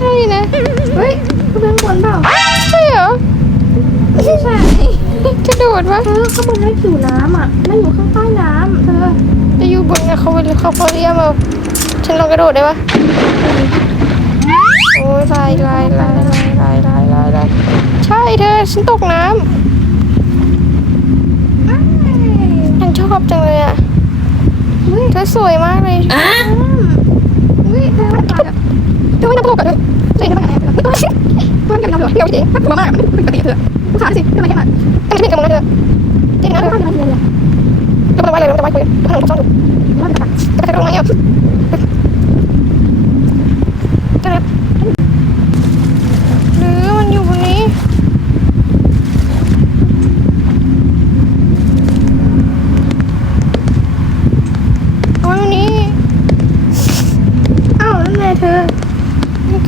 ใช่นะ เฮ้ยเขาเป็นคนเปล่าใช่เหรอไม่ใช่กระโดดวะเธอข้างบนไม่ผิวน้ำอะไม่อยู่ข้างใต้น้ำเธอจะอยู่บนกับเขาเป็นเขาเขาเรียกมาฉันลองกระโดดได้ปะโอ้ยลายลายลายลายลายลายลายลายใช่เธอฉันตกน้ำฉันชอบจังเลยอะเฮ้ยเธอสวยมากเลยน้ำเฮ้ยเธอ ทำไมน้ำตกอะเธอเลยทำไมอะไรไม่ต้องไม่ต้องกับน้ำหรอเดี๋ยวเจ๊กลัวมากมันเป็ปกติเถอะผู้ชายสิทำไมแค่มาแต่ไม่เป็นกำลังเธอเจ๊นเธอข้ามมาเรียนเลยจะมาไวเลยจะไว้คุยขนมชอบดูจะไปใช้งไหนอะ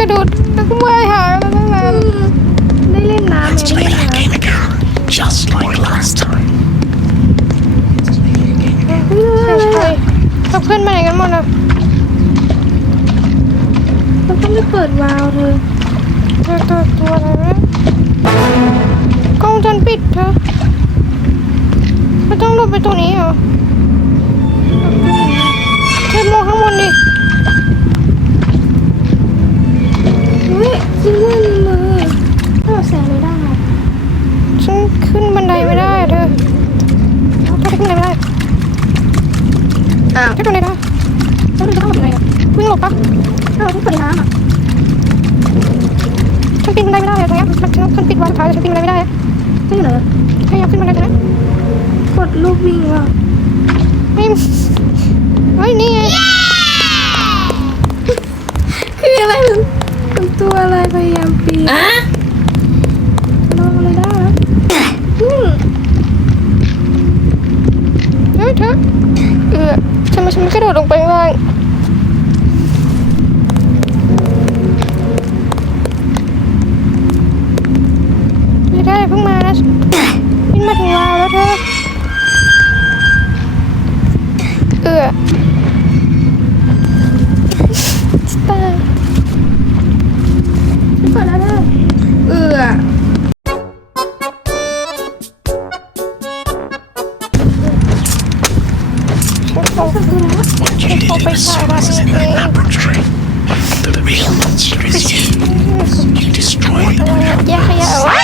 ระโดดแล้วก็ว่ายหาแล้วตั้งนานได้เล่นน้ำไหม Let's ได้ play เล่น that น้ำ game again, just like last time. ใช่ใช่แล้วเพื่อนไปไหนกันหมดอะเราต้องไปเปิดวาล์วเธอเธอตัวตัวอะไรวะกล้องวงจนปิดเธอไม่ต้องลงไปตรงนี้เหรอเธอมองข้างบนดิ ฮ้ยจริงด้วยมือถ้าเราแซงไม่ได้ฉันขึ้นบันไดไม่ได้เธอเธอขึ้นบันไดไม่ได้อ้าวเธอขึ้นบันไดได้แล้วเราจะเข้าไปยังไงวิ่งหลบปะถ้าเราต้องเปิดน้ำอะฉันปีนบันไดไม่ได้อะตรงเนี้ยมันฉันฉันปิดไว้สุดท้ายฉันปีนบันไดไม่ได้อะจะอยู่ไหนอะพยายามขึ้นบันไดตรงนี้กดลูกวิ่งว่ะไม่เฮ้ยนี่ไง อะไรพยายามปีนลองอะไรได้นะอืมเฮ้ยเธอเออทำไมฉันไม่กระโดดลงไปข้างล่างไม่ได้เพิ่งมานะบินมาถึงลาวแล้วเธอเออ เขาไปดูนะเขาไปถ่ายมาเองแยกขยะเอาไว้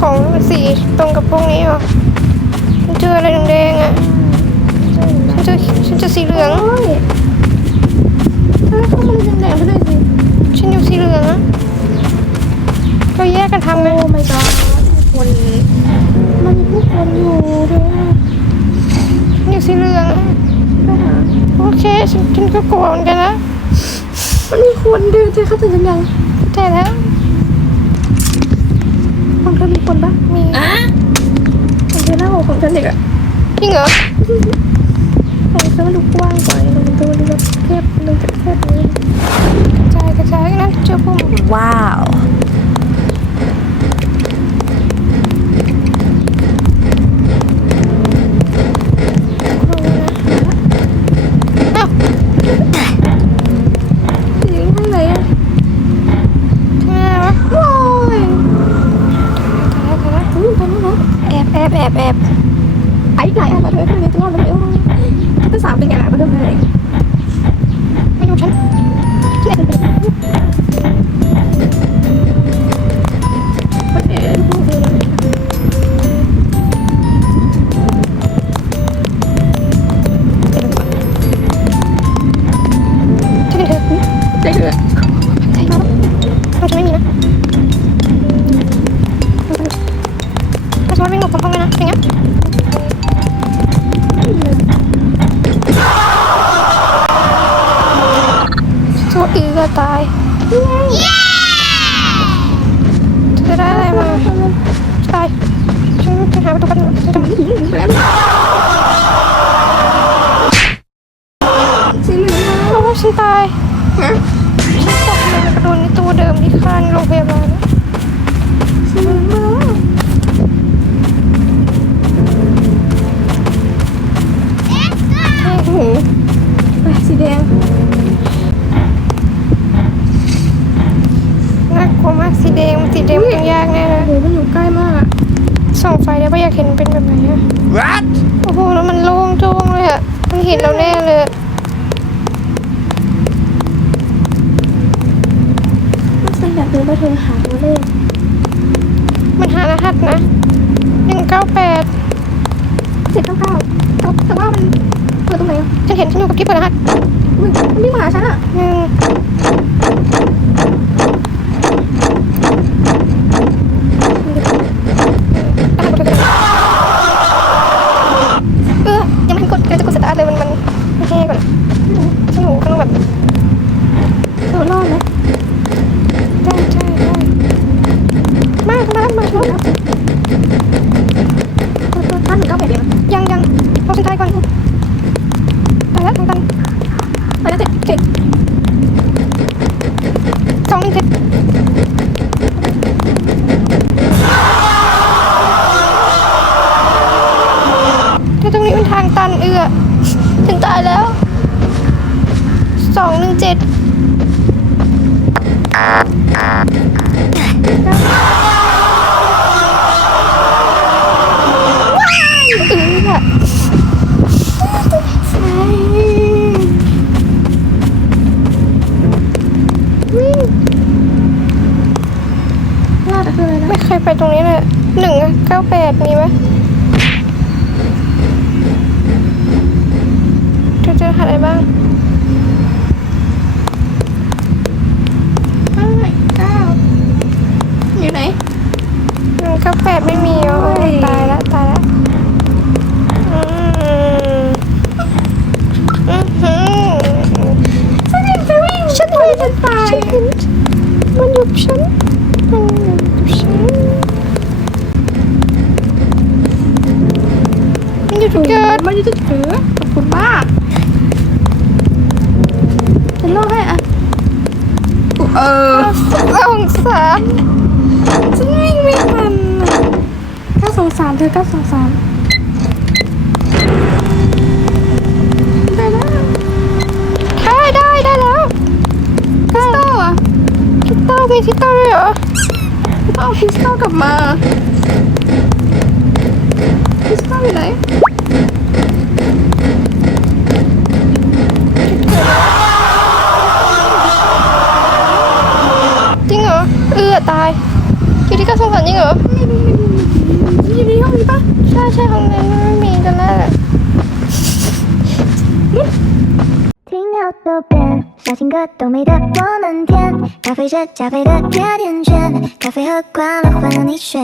ของสีตรงกับพวกนี้เหรอเจออะไรแดงๆอะฉันจะฉันจะสีเหลืองเฮ้ยเขามันแดงๆไป ฉันอยู่สีเหลืองอะเราแยกกันทำไหมโอ้ my god คนมันมีผู้คนอยู่ด้วยฉันอยู่สีเหลืองอะไปหาโอเคฉันฉันก็กลัวเหมือนกันนะมันมีคนเดินเธอเข้าใจยังยังแต่แล้วของเธอมีคนปะมีของเธอหน้าอกของฉันเด็กอะจริงเหรอ ใล้มัดูกว้างกว่านี้มันดูดูแคบดูแคบนี้กระจายกระจายแล้วเจ้าพวกว้าว เจ้าอีก็ตายจะได้อะไรมาตายฉันจะหาประตูกัน สีแดงสีแดงมันยากแน่เลยโอ้โหมันอยู่ใกล้มากอะส่องไฟได้ปะอยากเห็นเป็นแบบไหนอะ What? โอ้โหแล้วมันโล่งโจ้งเลยอะมันเห็นเราแน่เลยอะมันเป็นแบบเดินไปเธอหาตัวเลขมันหารหัสนะหนึ่งเก้าแปดเจ็ดเก้าเก้าแต่แต่ว่ามันเปิดตรงไหนอะฉันเห็นฉันอยู่กับที่เปิดรหัสอุ้ยมันวิ่งมาหาฉันอะหนึ่งเออยังไม่ทันกดเลยจะกดสตาร์ทเลยมันมันไม่แห้ก่อนฉันอยู่ข้างนอกแบบ เธอรอดไหม ได้ใช่ได้มามามาชน เธอเธอท่านหนึ่งเก้าแปดเดียว ยังยัง เอาสุดท้ายก่อนไปแล้วทางตันไปแล้วเจ็ดเจ็ดสองหนึ่งเจ็ดแต่ตรงนี้เป็นทางตันเอือถึงตายแล้วสองหนึ่งเจ็ด ก้าแปดมีไหมเธอเจอหาอะไรบ้างห้าเก้าอยู่ไหนหนึ่งเก้าแปดไม่มีอ๋อโอ้ยตายละตายละอืมอือหือฉันเห็นจะวิ่งฉันเห็นจะตายฉันเห็นมันอยู่กับฉันมันอยู่กับฉันมันอยู่ จุดเกิดมันจะถือขอบคุณมากฉันรอดให้อะเออสองสามฉันวิ่งไม่ทันเก้าสองสามเธอเก้าสองสามได้แล้วได้ได้ได้แล้วคริสตัลอะคิตเตอร์มีคิตเตอร์ด้วยเหรอต้องเอาคริสตัลกลับมาคริสตัลอยู่ไหน 咖啡加咖啡的甜甜圈，咖啡喝惯了，换了你选。